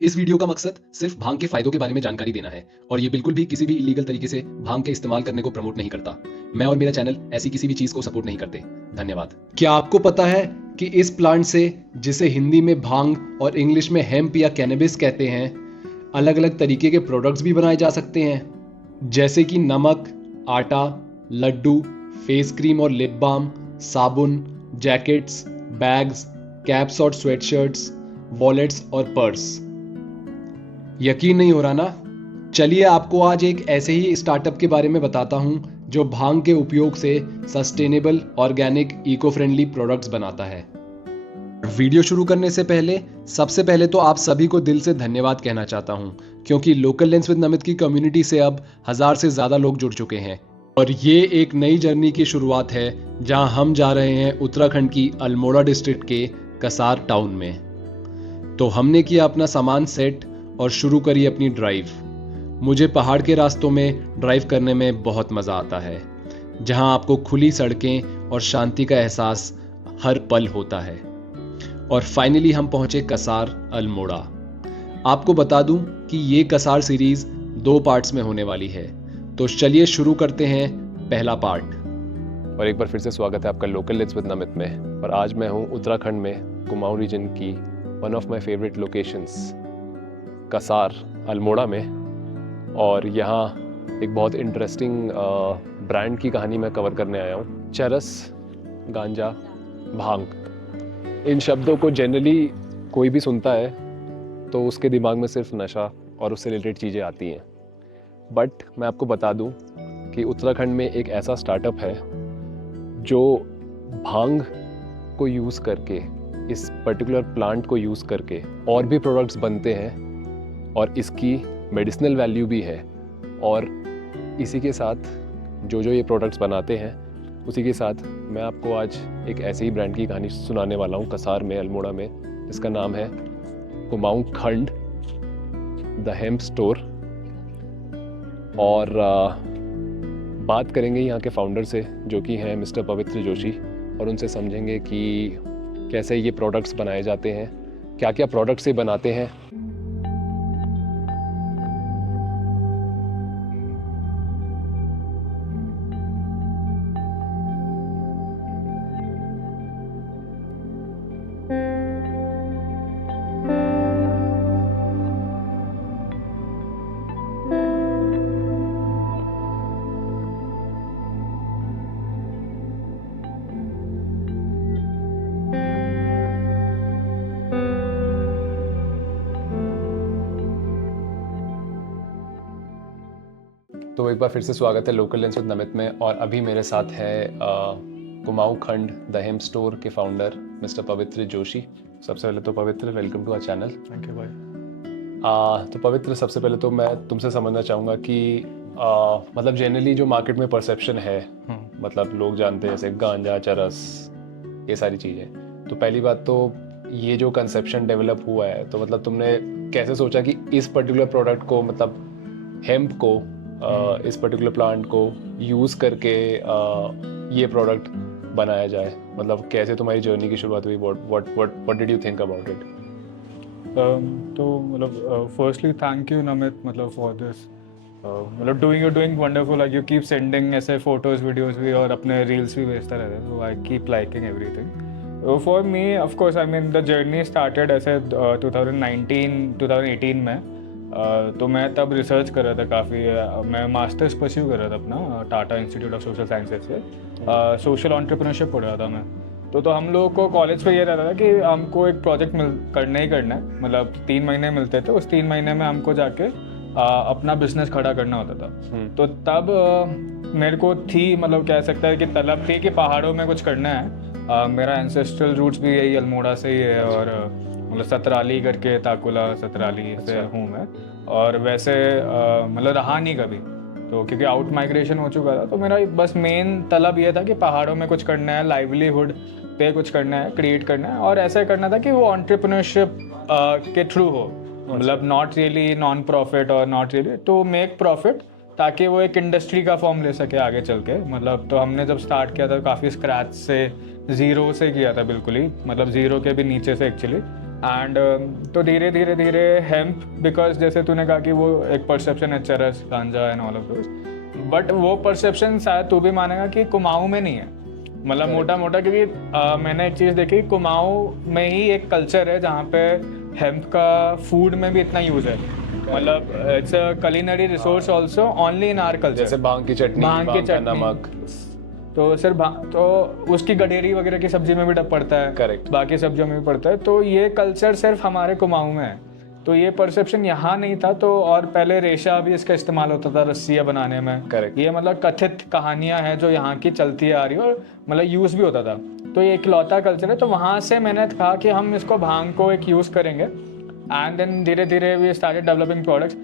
इस वीडियो का मकसद सिर्फ भांग के फायदों के बारे में जानकारी देना है और ये बिल्कुल भी किसी भी इलीगल तरीके से भांग के इस्तेमाल करने को प्रमोट नहीं करता। मैं और मेरा चैनल ऐसी किसी भी चीज को सपोर्ट नहीं करते। धन्यवाद। क्या आपको पता है कि इस प्लांट से, जिसे हिंदी में भांग और इंग्लिश में हेम्प या कैनबिस कहते हैं, अलग अलग तरीके के प्रोडक्ट्स भी बनाए जा सकते हैं, जैसे कि नमक, आटा, लड्डू, फेस क्रीम और लिप बाम, साबुन, जैकेट्स, बैग्स, कैप्स और स्वेटशर्ट्स, वॉलेट्स और पर्स। यकीन नहीं हो रहा ना? चलिए आपको आज एक ऐसे ही स्टार्टअप के बारे में बताता हूं जो भांग के उपयोग से sustainable, organic, eco friendly products बनाता है। वीडियो शुरू करने से पहले सबसे पहले तो आप सभी को दिल से धन्यवाद कहना चाहता हूं, क्योंकि लोकल लेंस विद नमित की कम्युनिटी से अब 1000 से ज्यादा लोग जुड़ चुके हैं और ये एक नई जर्नी की शुरुआत है जहां हम जा रहे हैं उत्तराखंड की अल्मोड़ा डिस्ट्रिक्ट के कसार टाउन में। तो हमने किया अपना सामान सेट और शुरू करी अपनी ड्राइव। मुझे पहाड़ के रास्तों में ड्राइव करने में बहुत मज़ा आता है, जहां आपको खुली सड़कें और शांति का एहसास हर पल होता है। और फाइनली हम पहुंचे कसार अल्मोड़ा। आपको बता दूं कि ये कसार सीरीज 2 पार्ट्स में होने वाली है, तो चलिए शुरू करते हैं पहला पार्ट। और एक बार फिर से स्वागत है आपका लोकल लेंस विद नमित में। और आज मैं हूँ उत्तराखंड में कुमाऊं रीजन की one of my favourite locations Kasar Almora में। और यहाँ एक बहुत इंटरेस्टिंग ब्रांड की कहानी मैं कवर करने आया हूँ। चरस, गांजा, भांग, इन शब्दों को जनरली कोई भी सुनता है तो उसके दिमाग में सिर्फ नशा और उससे रिलेटेड चीज़ें आती हैं। बट मैं आपको बता दूं कि उत्तराखंड में एक ऐसा स्टार्टअप है जो भांग को यूज़ करके, इस पर्टिकुलर प्लांट को यूज़ करके और भी प्रोडक्ट्स बनते हैं और इसकी मेडिसिनल वैल्यू भी है। और इसी के साथ जो ये प्रोडक्ट्स बनाते हैं, उसी के साथ मैं आपको आज एक ऐसे ही ब्रांड की कहानी सुनाने वाला हूँ कसार में, अल्मोड़ा में, जिसका नाम है Kumaon Khand the hemp store. और बात करेंगे यहाँ के फाउंडर से, जो कि हैं मिस्टर पवित्र जोशी, और उनसे समझेंगे कि कैसे ये प्रोडक्ट्स बनाए जाते हैं, क्या क्या प्रोडक्ट्स ये बनाते हैं। तो एक बार फिर से स्वागत है लोकल लेंस विद नमित में। और अभी मेरे साथ है Kumaon Khand the hemp store के फाउंडर मिस्टर पवित्र जोशी। सबसे पहले तो Pavitra, welcome to our channel. Thank you भाई। तो पवित्र, सबसे पहले तो मैं तुमसे समझना चाहूँगा कि मतलब जनरली जो मार्केट में परसेप्शन है, मतलब लोग जानते हैं जैसे गांजा, चरस, ये सारी चीज़ें। तो पहली बात तो ये जो कंसेप्शन डेवलप हुआ है, तो मतलब तुमने कैसे सोचा कि इस पर्टिकुलर प्रोडक्ट को, मतलब हेम्प को, इस पर्टिकुलर प्लांट को यूज़ करके ये प्रोडक्ट बनाया जाए? मतलब कैसे तुम्हारी जर्नी की शुरुआत हुई? What did you think about it? तो मतलब फर्स्टली थैंक यू नमित, मतलब फॉर दिस, मतलब doing wonderful, like you keep sending ऐसे फोटोज, वीडियोस भी, और अपने रील्स भी भेजता रहता है, so I keep liking everything. For me of course, I mean the journey started ऐसे 2018 में। तो मैं तब रिसर्च कर रहा था काफ़ी। मैं मास्टर्स परस्यू कर रहा था अपना Tata institute of social sciences से। सोशल एंटरप्रेन्योरशिप पढ़ रहा था मैं। तो हम लोग को कॉलेज पे ये रहता था कि हमको एक प्रोजेक्ट करना ही करना है। मतलब 3 महीने मिलते थे, उस 3 महीने में हमको जाके अपना बिजनेस खड़ा करना होता था। तो तब मेरे को थी, मतलब कह सकता है कि तलब थी कि पहाड़ों में कुछ करना है। मेरा एंसेस्ट्रल रूट्स भी यही अल्मोड़ा से ही है, और मतलब सतराली करके, ताकुला सतराली से हूँ मैं। और वैसे मतलब रहा नहीं कभी, तो क्योंकि आउट माइग्रेशन हो चुका था। तो मेरा बस मेन तलब ये था कि पहाड़ों में कुछ करना है, लाइवलीहुड पे कुछ करना है, क्रिएट करना है, और ऐसा करना था कि वो एंटरप्रेन्योरशिप के थ्रू हो। मतलब नॉट रियली नॉन प्रॉफिट और not really to make profit, ताकि वो एक इंडस्ट्री का फॉर्म ले सके आगे चल के। मतलब तो हमने जब स्टार्ट किया था काफ़ी स्क्रैच से, ज़ीरो से किया था बिल्कुल ही, मतलब ज़ीरो के भी नीचे से एक्चुअली। एंड तो धीरे धीरे धीरे हेम्प, बिकॉज जैसे तूने कहा कि वो एक परसेप्शन है चरस गांजा and all of those, but वो परसेप्शन शायद तू भी मानेगा कि कुमाऊं में नहीं है, मतलब मोटा मोटा, क्योंकि मैंने एक चीज़ देखी, कुमाऊं में ही एक कल्चर है जहाँ पे हेम्प का फूड में भी इतना यूज़ है, मतलब it's a culinary resource also only in our culture. जैसे भांग की चटनी, भांग की का चटनी, नमक, तो सिर्फ तो उसकी गडेरी वगैरह की सब्जी में भी पड़ता है, Correct. बाकी सब्जियों में भी पड़ता है, तो ये कल्चर सिर्फ हमारे कुमाऊं में है, तो ये परसेप्शन यहाँ नहीं था। तो और पहले रेशा भी इसका इस्तेमाल होता था रस्सियाँ बनाने में। Correct. ये मतलब कथित कहानियाँ हैं जो यहाँ की चलती आ रही है, और मतलब यूज़ भी होता था, तो ये इकलौता कल्चर है। तो वहाँ से मैंने कहा कि हम इसको भांग को एक यूज़ करेंगे, एंड देन धीरे धीरे वी स्टार्टेड डेवलपिंग प्रोडक्ट्स।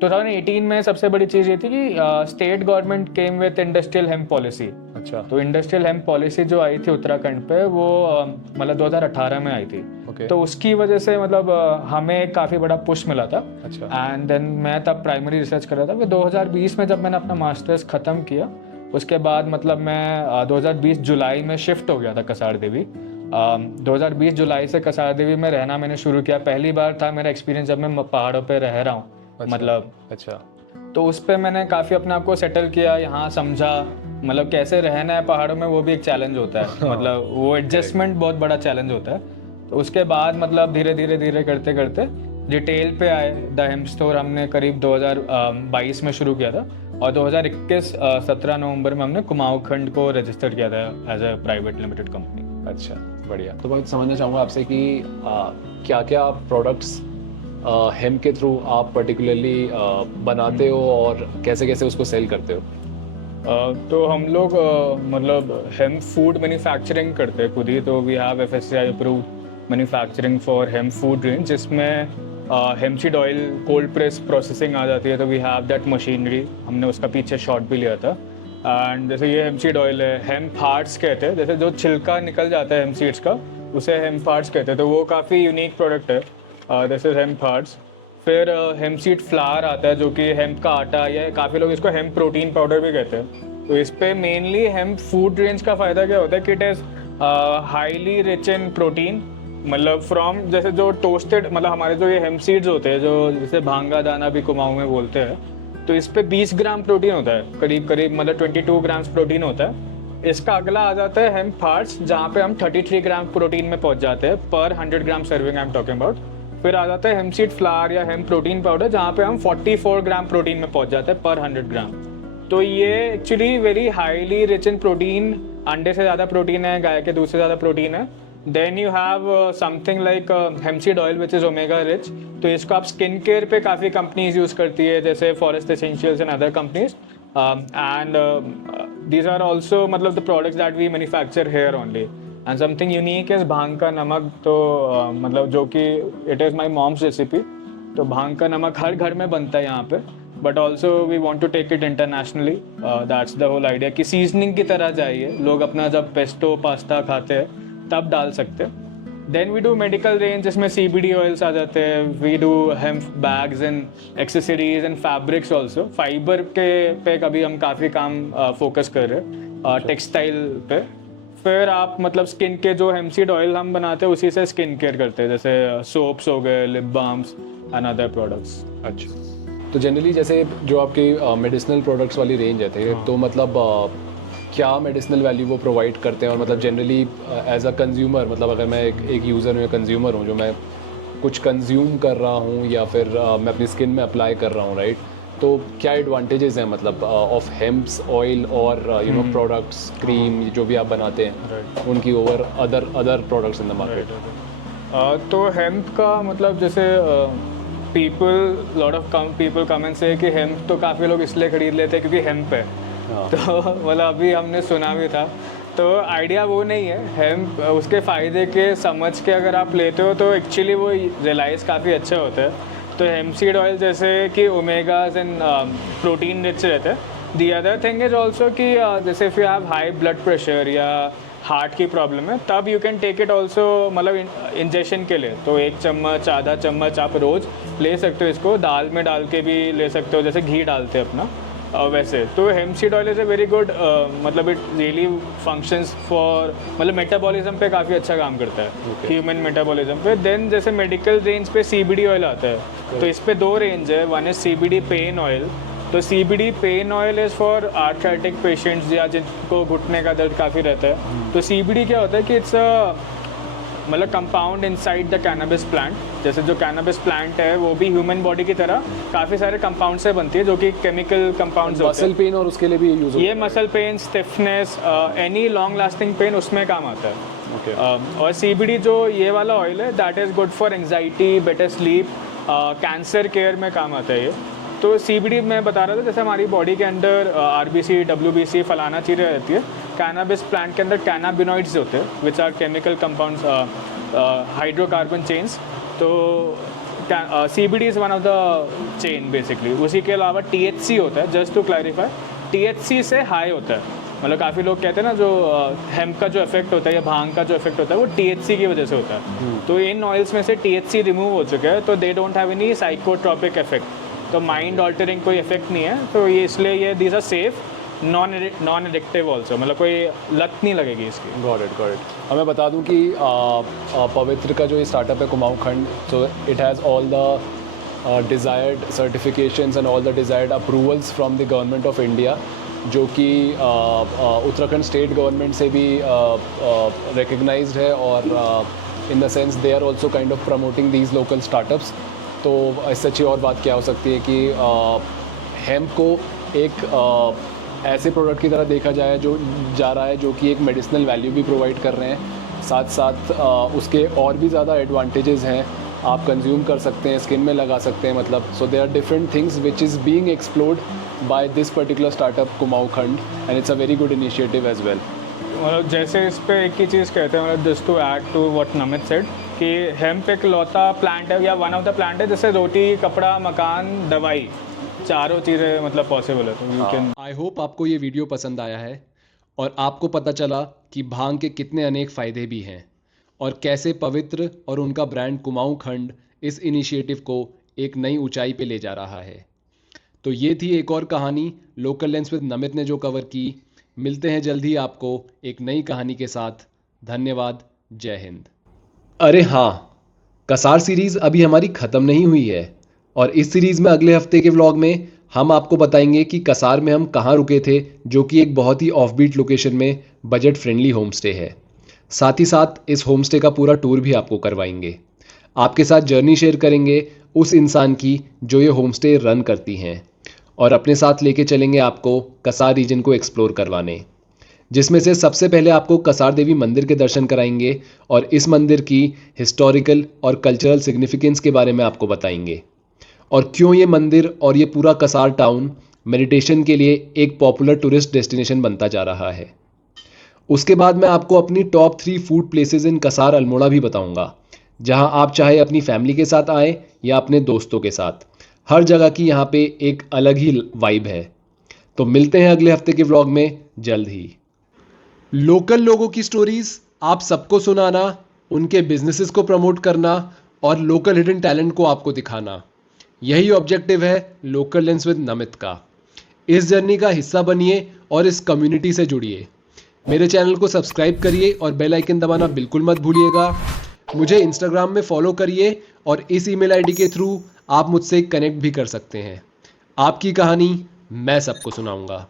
2018 में सबसे बड़ी चीज़ ये थी कि state government came with industrial hemp policy. अच्छा, तो इंडस्ट्रियल हेम्प पॉलिसी जो आई थी उत्तराखंड पे, वो मतलब 2018 में आई थी। Okay. तो उसकी वजह से मतलब हमें काफ़ी बड़ा पुश मिला था। अच्छा, एंड देन मैं तब प्राइमरी रिसर्च कर रहा था। फिर 2020 में जब मैंने अपना मास्टर्स ख़त्म किया, उसके बाद मतलब मैं 2020 जुलाई में शिफ्ट हो गया था कसार देवी। 2020 जुलाई से कसार देवी में रहना मैंने शुरू किया। पहली बार था मेरा एक्सपीरियंस जब मैं पहाड़ों पे रह रहा हूँ। अच्छा, मतलब अच्छा, तो उस पर मैंने काफ़ी अपने आप को सेटल किया, यहाँ समझा मतलब कैसे रहना है पहाड़ों में, वो भी एक चैलेंज होता है। मतलब वो एडजस्टमेंट बहुत बड़ा चैलेंज होता है। तो उसके बाद मतलब धीरे धीरे धीरे करते करते रिटेल पे आए। द हेम्प स्टोर हमने करीब 2022 में शुरू किया था, और 2021 17 नवंबर में हमने कुमाऊं खंड को रजिस्टर किया था as a private limited company. अच्छा, बढ़िया। तो मैं समझना चाहूँगा आपसे कि क्या क्या प्रोडक्ट्स हेम्प के थ्रू आप पर्टिकुलरली बनाते हो और कैसे कैसे उसको सेल करते हो? तो हम लोग मतलब हेम्प फूड मैन्युफैक्चरिंग करते हैं खुद ही। तो we have FSCI approved manufacturing for hemp food range, जिसमें hemp seed oil cold press processing आ जाती है। तो वी हैव दैट मशीनरी, हमने उसका पीछे शॉट भी लिया था। एंड जैसे ये हेम्प सीड ऑयल है, हेम्प हार्ट्स कहते हैं, जैसे जो छिलका निकल जाता है हेम्प सीड्स का, उसे हेम्प हार्ट्स कहते हैं। तो वो काफ़ी यूनिक प्रोडक्ट है, दिस इज हेम्प हार्ट्स। फिर हेम्प सीड फ्लावर आता है, जो कि हेम्प का आटा, या काफ़ी लोग इसको हेम्प प्रोटीन पाउडर भी कहते हैं। तो इस पे मेनली हेम्प फूड रेंज का फ़ायदा क्या होता है कि it is highly rich in protein, मतलब फ्रॉम जैसे जो टोस्टेड, मतलब हमारे जो ये हेम्प सीड्स होते हैं, जो जैसे भांगा दाना भी कुमाऊं में बोलते हैं, तो इस पे 20 ग्राम प्रोटीन होता है, करीब करीब मतलब 22 ग्राम्स प्रोटीन होता है। इसका अगला आ जाता है हेम्प हार्ट्स, जहाँ पे हम 33 ग्राम प्रोटीन में पहुँच जाते हैं पर 100 gram serving I am talking about. फिर आ जाता है हेम्प सीड फ्लावर या हेम्प प्रोटीन पाउडर, जहाँ पे हम 44 ग्राम प्रोटीन में पहुँच जाते हैं पर 100 ग्राम। तो ये actually very highly rich in protein, अंडे से ज़्यादा प्रोटीन है, गाय के दूध से ज़्यादा प्रोटीन है। Then you have something like hemp seed oil which is omega rich. तो इसको आप स्किन केयर पे काफ़ी कंपनीज यूज़ करती है, जैसे forest essentials and other companies, and these are also मतलब the products that we manufacture here only. And something unique is bhang का नमक। तो मतलब जो कि it is my mom's recipe. तो भांग का नमक हर घर में बनता है यहाँ पे, but also we want to take it internationally. That's the whole idea कि सीजनिंग की तरह जाइए, लोग अपना जब पेस्टो पास्ता खाते हैं तब डाल सकते हैं। Then we do medical range, जिसमें CBD ऑयल्स आ जाते हैं। We do hemp bags and accessories and fabrics also. Fibre के पे कभी हम काफ़ी काम फोकस कर रहे हैं, टेक्सटाइल पे। फिर आप मतलब स्किन के जो हेम्प सीड ऑयल हम बनाते हैं उसी से स्किन केयर करते हैं, जैसे सोप्स हो गए, lip balms and other products. अच्छा, तो जनरली जैसे जो आपके मेडिसिनल प्रोडक्ट्स वाली रेंज है थे, तो मतलब क्या मेडिसिनल वैल्यू वो प्रोवाइड करते हैं? और मतलब जनरली एज अ कंज्यूमर, मतलब अगर मैं एक यूज़र हूँ या कंज्यूमर हूँ, जो मैं कुछ कंज्यूम कर रहा हूँ या फिर मैं अपनी स्किन में अप्लाई कर रहा हूँ, राइट, तो क्या एडवांटेजेस हैं मतलब ऑफ हेम्प्स ऑयल और यू नो प्रोडक्ट्स, क्रीम जो भी आप बनाते हैं उनकी over other products in the market? तो हेम्प का मतलब जैसे lot of people come and से कि हेम्प तो काफ़ी लोग इसलिए खरीद लेते हैं क्योंकि हेम्प है। तो मतलब अभी हमने सुना भी था, तो आइडिया वो नहीं है। हेम्प उसके फ़ायदे के समझ के अगर आप लेते हो तो एक्चुअली वो रियलाइज़ काफ़ी अच्छे होते हैं। तो हेम्प सीड ऑयल जैसे कि ओमेगाज एंड प्रोटीन रिच रहते हैं। The other thing is also कि जैसे if you have high blood pressure या हार्ट की प्रॉब्लम है, तब you can take it also, मतलब इंजेक्शन के लिए। तो 1 चम्मच आधा चम्मच आप रोज़ ले सकते हो। इसको दाल में डाल के भी ले सकते हो, जैसे घी डालते हैं अपना, वैसे तो hemp seed oil is a very good, मतलब इट रियली फंक्शंस फॉर, मतलब मेटाबॉलिज्म पे काफ़ी अच्छा काम करता है, ह्यूमन मेटाबॉलिज्म पे। देन जैसे मेडिकल रेंज पे CBD ऑयल आता है, तो इस पे 2 रेंज है, one is CBD pain oil. तो CBD pain oil is for arthritic patients या जिनको घुटने का दर्द काफ़ी रहता है। तो CBD क्या होता है कि इट्स मतलब compound inside the cannabis plant. जैसे जो कैनबिस प्लांट है वो भी ह्यूमन बॉडी की तरह काफ़ी सारे कंपाउंड से बनती है, जो कि केमिकल कंपाउंड्स होते हैं। मसल पेन और उसके लिए भी यूज ये muscle pain, stiffness, any long lasting pain उसमें काम आता है। और CBD जो ये वाला ऑयल है that is good for anxiety, better sleep, cancer care में काम आता है ये। तो CBD मैं बता रहा था, जैसे हमारी बॉडी के अंदर RBC, WBC फलाना चीज़ें रहती है, कैनाबिस प्लांट के अंदर कैनाबिनॉइड्स होते हैं which are chemical compounds, hydrocarbon chains. तो CBD is one of the chain basically. उसी के अलावा THC होता है, जस्ट टू क्लैरिफाई, THC से हाई होता है। मतलब काफ़ी लोग कहते हैं ना, जो हेम्प का जो इफेक्ट होता है या भांग का जो इफेक्ट होता है वो THC की वजह से होता है। तो इन ऑयल्स में से THC रिमूव हो चुका है, तो they don't have any psychotropic effect, तो माइंड ऑल्टरिंग कोई इफेक्ट नहीं है। तो ये इसलिए ये these are safe, non addictive also, मतलब कोई लत नहीं लगेगी इसकी। Got it. अब मैं बता दूं कि पवित्र का जो ये स्टार्टअप है कुमाऊं खंड, so it has all the desired certifications and all the desired approvals from the government of India, जो कि उत्तराखंड स्टेट गवर्नमेंट से भी रिकग्नाइज्ड है, और in the sense they are also kind of promoting these local startups. तो इससे अच्छी और बात क्या हो सकती है कि हेम्प को एक ऐसे प्रोडक्ट की तरह देखा जाए जो जा रहा है, जो कि एक मेडिसिनल वैल्यू भी प्रोवाइड कर रहे हैं, साथ साथ उसके और भी ज़्यादा एडवांटेजेस हैं, आप कंज्यूम कर सकते हैं, स्किन में लगा सकते हैं, मतलब so there are different things which is being explored by this particular startup Kumaon Khand, and it's a very good initiative as well. मतलब जैसे इस पे एक ही चीज़ कहते हैं, मतलब just to add to what Namit said, कि हेम्प एक लौता प्लांट है या वन ऑफ द प्लांट है जिससे रोटी, कपड़ा, मकान, दवाई, चारों चीज़ें मतलब पॉसिबल है। तो यू कैन। आई होप आपको ये वीडियो पसंद आया है और आपको पता चला कि भांग के कितने अनेक फ़ायदे भी हैं और कैसे पवित्र और उनका ब्रांड कुमाऊं खंड इस इनिशिएटिव को एक नई ऊंचाई पे ले जा रहा है। तो ये थी एक और कहानी लोकल लेंस विद नमित ने जो कवर की। मिलते हैं जल्द ही आपको एक नई कहानी के साथ। धन्यवाद। जय हिंद। अरे हाँ, कसार सीरीज़ अभी हमारी ख़त्म नहीं हुई है और इस सीरीज़ में अगले हफ्ते के व्लॉग में हम आपको बताएंगे कि कसार में हम कहाँ रुके थे, जो कि एक बहुत ही ऑफबीट लोकेशन में बजट फ्रेंडली होम स्टे है। साथ ही साथ इस होम स्टे का पूरा टूर भी आपको करवाएंगे। आपके साथ जर्नी शेयर करेंगे उस इंसान की जो ये होम स्टे रन करती हैं, और अपने साथ लेके चलेंगे आपको कसार रीजन को एक्सप्लोर करवाने, जिसमें से सबसे पहले आपको कसार देवी मंदिर के दर्शन कराएंगे और इस मंदिर की हिस्टोरिकल और कल्चरल सिग्निफिकेंस के बारे में आपको बताएंगे, और क्यों ये मंदिर और ये पूरा कसार टाउन मेडिटेशन के लिए एक पॉपुलर टूरिस्ट डेस्टिनेशन बनता जा रहा है। उसके बाद मैं आपको अपनी top 3 food places in Kasar Almora भी बताऊंगा, जहां आप चाहे अपनी फैमिली के साथ आएँ या अपने दोस्तों के साथ, हर जगह की यहाँ पे एक अलग ही वाइब है। तो मिलते हैं अगले हफ्ते के व्लॉग में जल्द ही। लोकल लोगों की स्टोरीज आप सबको सुनाना, उनके बिजनेसेस को प्रमोट करना और लोकल हिडन टैलेंट को आपको दिखाना, यही ऑब्जेक्टिव है लोकल लेंस विद नमित का। इस जर्नी का हिस्सा बनिए और इस कम्युनिटी से जुड़िए। मेरे चैनल को सब्सक्राइब करिए और बेल आइकन दबाना बिल्कुल मत भूलिएगा। मुझे इंस्टाग्राम में फॉलो करिए और इस ईमेल आईडी के थ्रू आप मुझसे कनेक्ट भी कर सकते हैं। आपकी कहानी मैं सबको सुनाऊंगा।